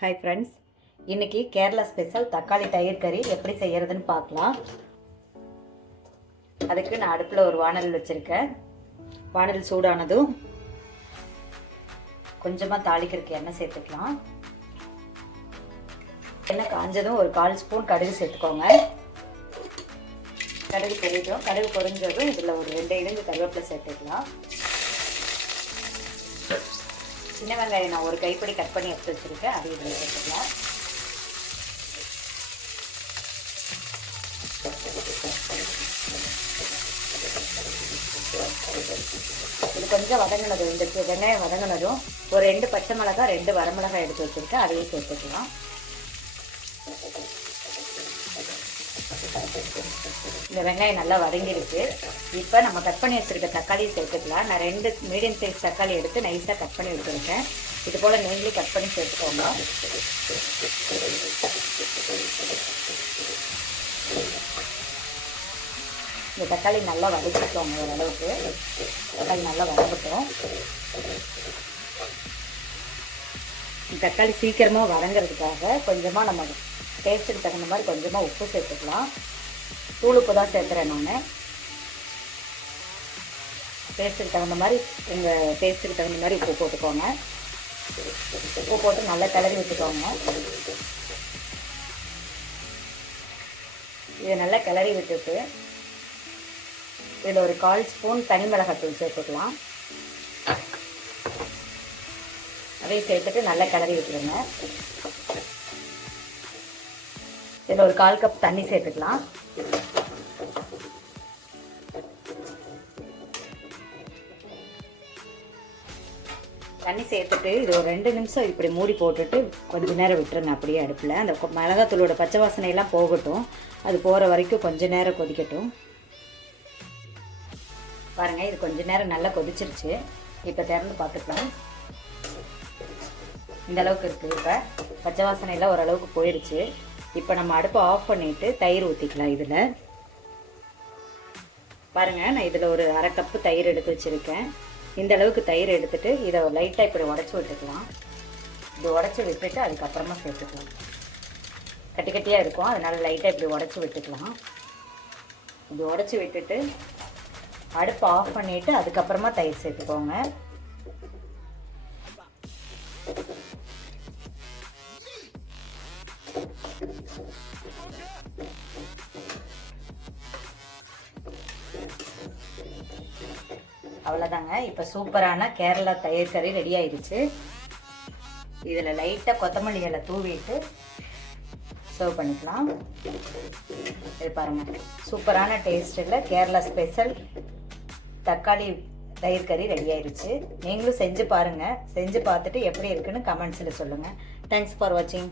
Hi friends இன்னைக்கு Kerala special தக்காளி தயிர் கறி எப்படி செய்யறதுன்னு பார்க்கலாம். அதுக்கு நான் அடுப்பில் ஒரு வானல் வச்சுருக்கேன். வானல் சூடானதும் கொஞ்சமாக தாளிக்கிறதுக்கு எண்ணெய் சேர்த்துக்கலாம். எண்ணெய் காஞ்சதும் ஒரு கால் ஸ்பூன் கடுகு சேர்த்துக்கோங்க. கடுகு பொரிஞ்சதும் கடுகு பொரிஞ்சதும் இதில் ஒரு ரெண்டு இடுங்கு கருவேப்பிலை சேர்த்துக்கலாம். சின்ன வெங்காயம் நான் ஒரு கைப்பிடி கட் பண்ணி எடுத்து வச்சுருக்கேன். அதை இதில் சேர்த்துக்கலாம் இது கொஞ்சம் வதங்கினது இந்த வெங்காயம் வதங்கினதும் ஒரு ரெண்டு பச்சை மிளகாய் ரெண்டு வரமிளகாய் எடுத்து வச்சுருக்கேன். அதையும் சேர்த்துக்கலாம் இந்த வெங்காயம் நல்லா வதங்கிருக்கு இப்போ நம்ம கட் பண்ணி வச்சுருக்க தக்காளியை சேர்த்துக்கலாம். நான் ரெண்டு மீடியம் சைஸ் தக்காளி எடுத்து நைஸாக கட் பண்ணி வச்சுருக்கேன் இது போல் நீங்களே கட் பண்ணி சேர்த்துக்கோங்க. இந்த தக்காளி நல்லா வதக்கிக்கோங்க ஓரளவுக்கு. தக்காளி நல்லா வதங்கட்டும். தக்காளி சீக்கிரமாக வதங்கிறதுக்காக கொஞ்சமாக நம்ம டேஸ்ட்டுக்கு தகுந்த மாதிரி கொஞ்சமாக உப்பு சேர்த்துக்கலாம். தூள் உப்பு தான் சேர்த்துறேன் நான். டேஸ்ட்டுக்கு தகுந்த மாதிரி உங்கள் டேஸ்ட்டுக்கு தகுந்த மாதிரி உப்பு போட்டுக்கோங்க. உப்பு போட்டு நல்லா கிளறி விட்டுக்கோங்க. இதை நல்லா கிளறி விட்டுட்டு இதில் ஒரு கால் ஸ்பூன் தனி மிளகாத்தூள் சேர்த்துக்கலாம். அதையும் சேர்த்துட்டு நல்லா கிளறி விட்டுருங்க. இதில் ஒரு கால் கப் தண்ணி சேர்த்துக்கலாம். தண்ணி சேர்த்துட்டு இது ஒரு ரெண்டு நிமிஷம் இப்படி மூடி போட்டுட்டு கொஞ்ச நேரம் விட்டுருங்க அப்படியே அடுப்பில். அந்த மிளகாத்தூளோட பச்சை வாசனையெல்லாம் போகட்டும். அது போகிற வரைக்கும் கொஞ்ச நேரம் கொதிக்கட்டும். பாருங்கள் இது கொஞ்ச நேரம் நல்லா கொதிச்சிருச்சு. இப்போ திறந்து பார்த்துக்கலாம். இந்த அளவுக்கு இருக்குது இப்போ பச்சை வாசனையெல்லாம் ஓரளவுக்கு போயிடுச்சு இப்போ நம்ம அடுப்பை ஆஃப் பண்ணிவிட்டு தயிர் ஊற்றிக்கலாம் இதில். பாருங்கள் நான் இதில் ஒரு அரை கப்பு தயிர் எடுத்து வச்சுருக்கேன். இந்த அளவுக்கு தயிர் எடுத்துட்டு இதை லைட்டாக இப்படி உடச்சி விட்டுக்கலாம். இது உடச்சி விட்டுட்டு அதுக்கப்புறமா சேர்த்துக்கலாம். கட்டி கட்டியாக இருக்கும். அதனால் லைட்டாக இப்படி உடச்சி விட்டுக்கலாம். இப்படி உடச்சி விட்டுட்டு அடுப்பை ஆஃப் பண்ணிவிட்டு அதுக்கப்புறமா தயிர் சேர்த்துக்கோங்க. அவ்வளோதாங்க இப்போ சூப்பரான கேரளா தயிர் கறி ரெடி ஆயிடுச்சு இதில் லைட்டாக கொத்தமல்லி இலை தூவிட்டு சர்வ் பண்ணிக்கலாம். இது பாருங்கள் சூப்பரான டேஸ்ட்டில் கேரளா ஸ்பெஷல் தக்காளி தயிர் கறி ரெடி ஆயிடுச்சு நீங்களும் செஞ்சு பாருங்கள் செஞ்சு பார்த்துட்டு எப்படி இருக்குன்னு கமெண்ட்ஸில் சொல்லுங்கள் தேங்க்ஸ் ஃபார் வாட்சிங்